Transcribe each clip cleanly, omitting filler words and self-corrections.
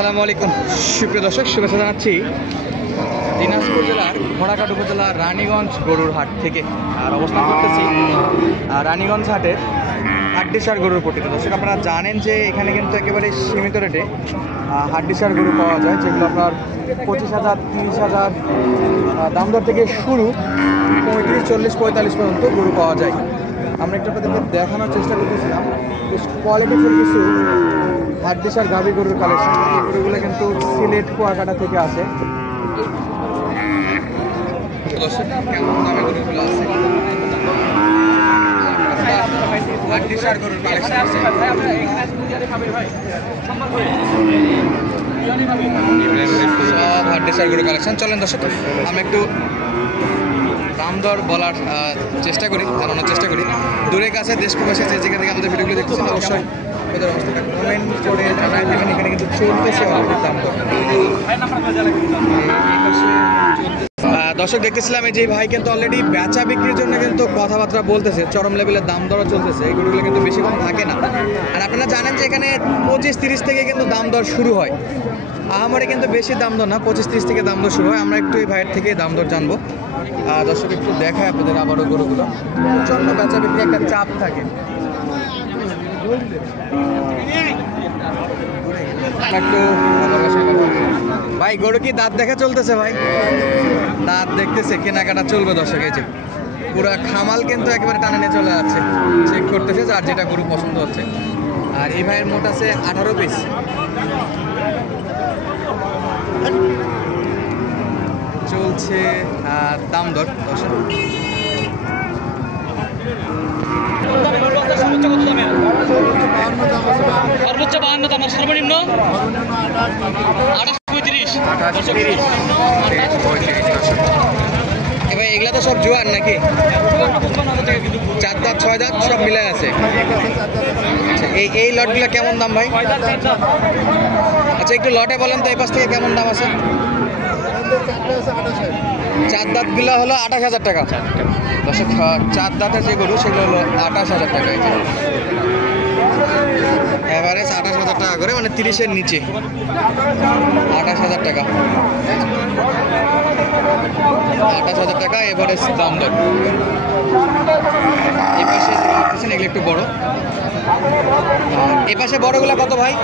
আসসালামু আলাইকুম সুপ্রিয় দর্শক, শুভেচ্ছা জানাচ্ছি দিনাজপুর জেলার ঘোড়াঘাট উপজেলার রানীগঞ্জ গরুর হাট থেকে। আর অবস্থান করতেছি রানীগঞ্জ হাটের হাড্ডিসার গরুর পট্টিতে। দর্শক, আপনারা জানেন যে এখানে কিন্তু একেবারে সীমিত রেটে হাড্ডিসার গরু পাওয়া যায়, যেগুলো আপনার 25,000, 30,000 দাম দর থেকে শুরু, 35, 40, 45 পর্যন্ত গরু পাওয়া যায়। আমরা একটু আপনাদেরকে দেখানোর চেষ্টা করতেছিলাম কোয়ালিটিফুল কিছু হাড্ডিসার গাভী গরুর কালেকশন। এই গরুগুলো কিন্তু সিলেট কুয়াকাটা থেকে আসে। কেমন দামে গরুগুলো আছে, হাড্ডিসার গরুর কালেকশন আছে। সব হাড্ডিসার গরুর কালেকশন। চলেন দর্শক, আমি একটু দাম দর বলার চেষ্টা করি, জানানোর চেষ্টা করি। দূরে কাছে দেশ প্রবাসী যে যেখান থেকে আমাদের ভিডিওগুলো দেখতেছেন অবশ্যই ওদের অবস্থাটা কমেন্ট করে জানাই দেবেন। এখানে কিন্তু চলতেছে অলরেডি দাম দর। দর্শক, দেখতেছিলাম এই যে ভাই কিন্তু অলরেডি বেচা বিক্রির জন্য কিন্তু কথাবার্তা বলতেছে, চরম লেভেলের দাম দরও চলতেছে। এই গরুগুলো কিন্তু বেশিক্ষণ থাকে না। আর আপনারা জানেন যে এখানে 25-30 থেকে কিন্তু দাম দর শুরু হয়। আমারে কিন্তু বেশি দাম দর না, 25-30 থেকে দাম দর শুরু হয়। আমরা একটু এই ভাইয়ের থেকে দাম দর জানবো। দর্শক, একটু দেখায় আপনাদের আবারও গরুগুলো। প্রচণ্ড বেচা বিক্রি একটা চাপ থাকে। একটু ভাই, গরু কি দাঁত দেখা চলতেছে? ভাই দাঁত দেখতেছে, কেনাকাটা চলবে দর্শক। এই যে পুরো খামাল কিন্তু একেবারে টানে নিয়ে চলে যাচ্ছে, চেক করতেছে আর যেটা গরু পছন্দ হচ্ছে। আর এই ভাইয়ের মোট আছে 18 পিস। চলছে দাম দর দর্শক। সর্বোচ্চ 52 দাম, সর্বনিম্ন 28-35। এবার এগুলা তো সব জোয়ান নাকি? 4 দাঁত 6 দাঁত সব মিলাই আছে। আচ্ছা, এই লটগুলো কেমন দাম ভাই? আচ্ছা, একটু লটে বলেন তো এই পাশ থেকে কেমন দাম আছে? 4 দাঁতগুলো হলো 28,000 টাকা। দর্শক, 4 দাঁতের যে গরু সেগুলো হলো 28,000 টাকা। এভারেজ 28,000 টাকা করে, মানে 30-এর নিচে 28,000 টাকা। 28,000 টাকা এভারেজ দাম দর। এই পাশে দেখতেছেন এগুলো একটু বড়। এই পাশে বড়গুলা কত ভাই?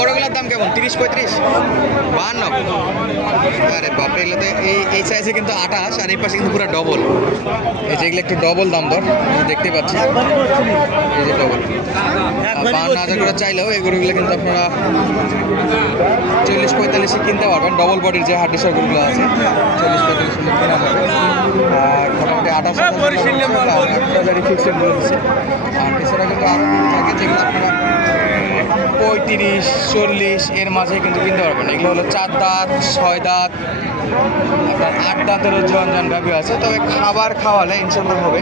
বড়গুলোর দাম কেমন? 30-35, 52? আরে বাপরে, এগুলোতে এই সাইজে কিন্তু 28, আর এই পাশে কিন্তু পুরো ডবল। এই যে এগুলো একটু ডবল দাম দর দেখতে পাচ্ছি। এই যে ডবল 52,000 করে চাইলেও এই গরুগুলো কিন্তু আপনারা 40-45 কিনতে পারবেন। ডবল বডির যে হাড্ডিসার গরুগুলো আছে 40-45 কেনা যাবে। আর মোটামুটি 28,000 ফিক্সড বলছে। আর এছাড়া কিন্তু আরও থাকে যেগুলো আপনারা 35-40 এর মাঝে কিন্তু কিনতে পারবেন। এগুলো হলো 4 দাঁত, 6 দাঁত, আপনার 8 দাঁতেরও জন গাভী আছে। তবে খাবার খাওয়ালে ইনশাল্লাহ হবে।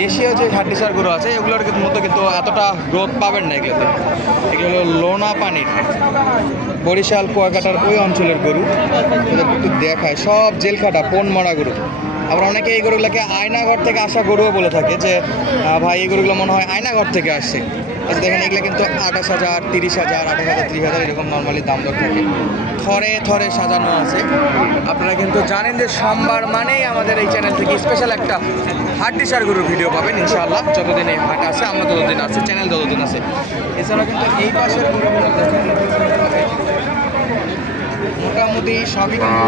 দেশীয় যে হাড্ডিসার গরু আছে এগুলোর মতো কিন্তু এতটা গ্রোথ পাবেন না এগুলোতে। এগুলো হলো লোনা পানির, বরিশাল কুয়াকাটার ওই অঞ্চলের গরু। এদের একটু দেখায় সব জেলখাটা পোন মরা গরু। আবার অনেকে এই গরুগুলোকে আয়নাঘর থেকে আসা গরুও বলে থাকে, যে ভাই এই গরুগুলো মনে হয় আয়নাঘর থেকে আসছে। আচ্ছা দেখেন, এগুলো কিন্তু 28,000, 30,000, 28,000, 30,000 এরকম নর্মালি দাম দর থাকে। থরে থরে সাজানো আছে। আপনারা কিন্তু জানেন যে সোমবার মানেই আমাদের এই চ্যানেল থেকে স্পেশাল একটা হাড্ডিসার গরুর ভিডিও পাবেন ইনশাআল্লাহ। যতদিন এই হাট আছে, আমরা ততদিন আছে, চ্যানেল ততদিন আছে। এছাড়া কিন্তু এই পাশের গরুগুলো দেখেন মোটামুটি সবই কিন্তু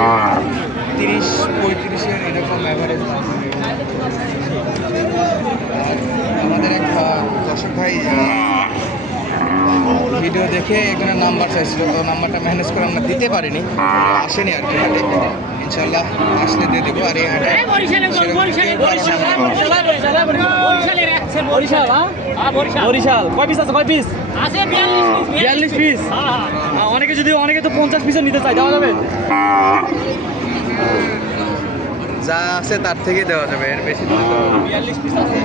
30-35 এরকম অ্যাভারেজ দাম। আমাদের এক দর্শক ভাই ভিডিও দেখে এখানে নাম্বার চাইছিল, তো নাম্বারটা ম্যানেজ করে আমরা দিতে পারিনি, আসেনি আর কি হাটে। ইনশাল্লাহ আসলে দিয়ে দেবো। আর এই হাটে বরিশাল কয় পিস আছে? কয় পিস আছে? 42 পিস। অনেকে তো 50 পিসও নিতে চাই, দেওয়া যাবে? যা আছে তার থেকে দেওয়া যাবে, এর বেশি 42 পিস আছে।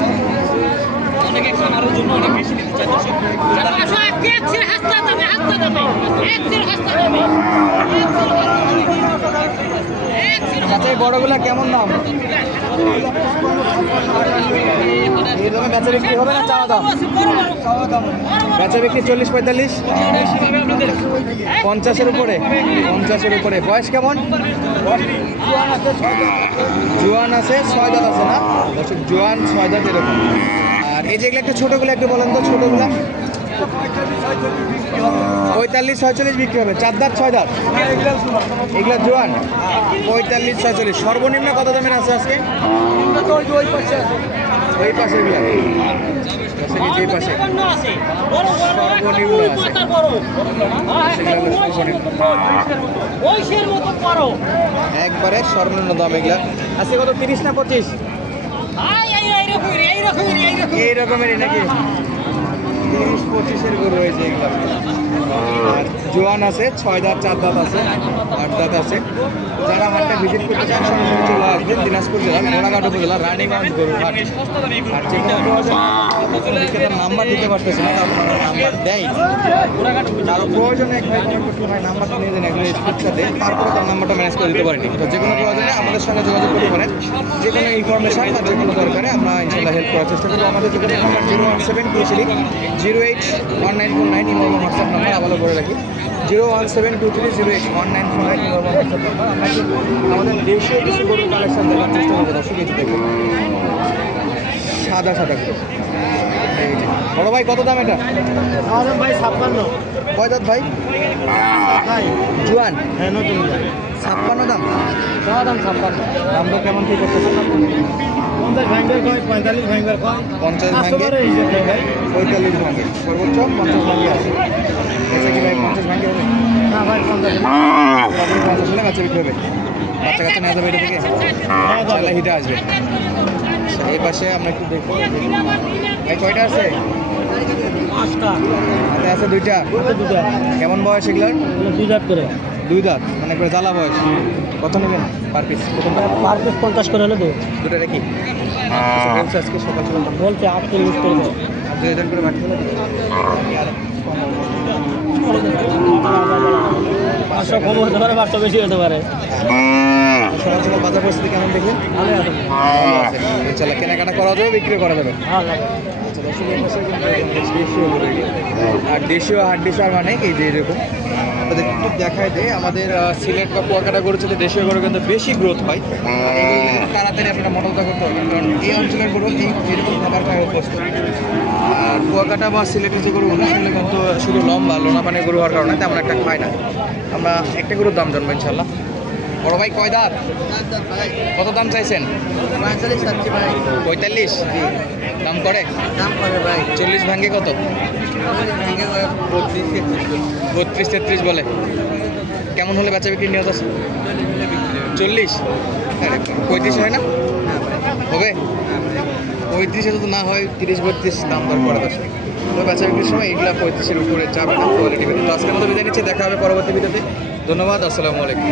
অনেকে খামারের জন্য অনেক বেশি নিতে চাই। দর্শক, আচ্ছা এই বড়গুলা কেমন দাম? এই দামে বেচা বিক্রি হবে না চাওয়া দাম? বেচা বিক্রি 40-45, 50-এর উপরে, 50-এর উপরে। বয়স কেমন? জোয়ান আছে, 6 দাঁত আছে না দর্শক? জোয়ান 6 দাঁত এরকম। আর এই যেগুলো একটু ছোটোগুলো একটু বলেন তো, ছোটোগুলা 45-46 বিক্রি হবে। 4 দাঁত 6 দাঁত এগুলো জোয়ান 45-46। সর্বনিম্ন কত দামের আছে আজকে? ওই পাশে এই পাশে সর্বনিম্ন আছে। একবারে সর্বনিম্ন দাম এগুলা আজকে কত? 30 না 25? এই রকমেরই নাকি? 30-25-এর গরু হয়েছে এগুলো। আর জোয়ান আছে, 6 দাঁত 4 দাঁত আছে, 8 দাঁত আছে। যারা হাটটা ভিজিট করতে চান সরাসরি চলে আসবেন দিনাজপুর জেলা ঘোড়াঘাট উপজেলা রানীগঞ্জ গরুর হাট। আর যে কোনো প্রয়োজন বিক্রেতার নাম্বার দিতে পারতেছে না, কারণ নাম্বার দেয়। কারো প্রয়োজনে এক ভাই কমেন্ট করতে ভাই নাম্বারটা নিয়ে দেন, একজন স্ক্রিনশট দেন, তারপরে তার নাম্বারটা ম্যানেজ করে দিতে পারিনি। তো যে কোনো প্রয়োজনে আমাদের সঙ্গে যোগাযোগ করতে পারেন। যে কোনো ইনফরমেশন বা যে কোনো দরকারে আমরা ইনশাল্লাহ হেল্প করার চেষ্টা করবো। আমাদের যোগাযোগ নাম্বার 01723081949 ইমো হোয়াটসঅ্যাপ নাম্বার আবারও করে রাখি 01723081949 ইমো হোয়াটসঅ্যাপ নাম্বার। আমরা কিন্তু আমাদের দেশীয় কিছু গরুর কালেকশন দেওয়ার চেষ্টা করবো দর্শক। এই যে দেখুন সাদা সাদা করে। এই যে বড় ভাই কত দাম এটা? ভাই 56। কয় দাঁত ভাই? জোয়ান? হ্যাঁ নতুন 56 দাম। চাওয়া দাম 56। দাম তো কেমন ঠিক করতেছে? 50 ভাঙ্গের কয়, 45 ভাঙ্গের কয়, 50 ভাঙ্গে, 45 ভাঙ্গে, সর্বোচ্চ 50 ভাঙ্গে আছে। আচ্ছা কি ভাই 50 ভাঙ্গে হবে? না ভাই 50 50 হলে বাচ্চা বিক্রি হবে। বাচ্চা কাচ্চা নেওয়া যাবে এটা থেকে? ইনশাআল্লাহ হিটে আসবে। আচ্ছা এই পাশে আমরা একটু দেখি ভাই কয়টা আছে? 5টা হাতে আছে 2টা। কেমন বয়স এগুলার? 2 দাঁত করে। 2 দাঁত মানে করে জ্বালা বয়স। কত নেবেন পার পিস? পার পিস 50 করে হলে দেবো। দুটো নাকি? বলছে আজকে সকাল সকাল বলছে 48 করে দেবো। 2000 করে বাকি হলো। 500 কম হতে পারে, 500 বেশি হতে পারে। সকাল সকাল বাজার পরিস্থিতি কেমন দেখি? ভালো আছে। ইনশাল্লাহ কেনাকাটা করা যাবে, বিক্রি করা যাবে। ভালো লাগে। আচ্ছা দর্শক এই পাশে কিন্তু দেশীয় গরু এগুলো। আর দেশীয় হাড্ডি সার মানে এই যে এরকম আপনাদের একটু দেখায় দেয়। আমাদের সিলেট বা কুয়াকাটা গরু ছিল দেশীয় গরু কিন্তু বেশি গ্রোথ হয়। আর এগুলো কিন্তু তাড়াতাড়ি আপনারা মডেলটা করতে পারবেন, কারণ এই অঞ্চলের গরু এরকম খাবার খায় অভ্যস্ত। আর কুয়াকাটা বা সিলেটের যে গরুগুলো সেগুলো কিন্তু শুধু লম্বা লোনা পানের গরু হওয়ার কারণে তেমন একটা খায় না। আমরা একটা গরুর দাম জানবো ইনশাল্লাহ। বড় ভাই কয় দাঁত? কত দাম চাইছেন? 45 দাম করে? ভাই 40 ভাঙ্গে কত? 32-33 বলে। কেমন হলে বেচা বিক্রি নিয়ত আছে? 40? 35 হয় না? হবে 35 তো না হয় 30-32 দাম দর করে দশ। তো বেচা বিক্রির সময় এগুলা 35-এর উপরে যাবে না কোয়ালিটি। তো আজকের মতো বিদায় নিচ্ছে, দেখা হবে পরবর্তী ভিডিওতে। ধন্যবাদ, আসসালামু আলাইকুম।